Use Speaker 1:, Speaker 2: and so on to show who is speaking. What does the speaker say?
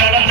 Speaker 1: நடந்த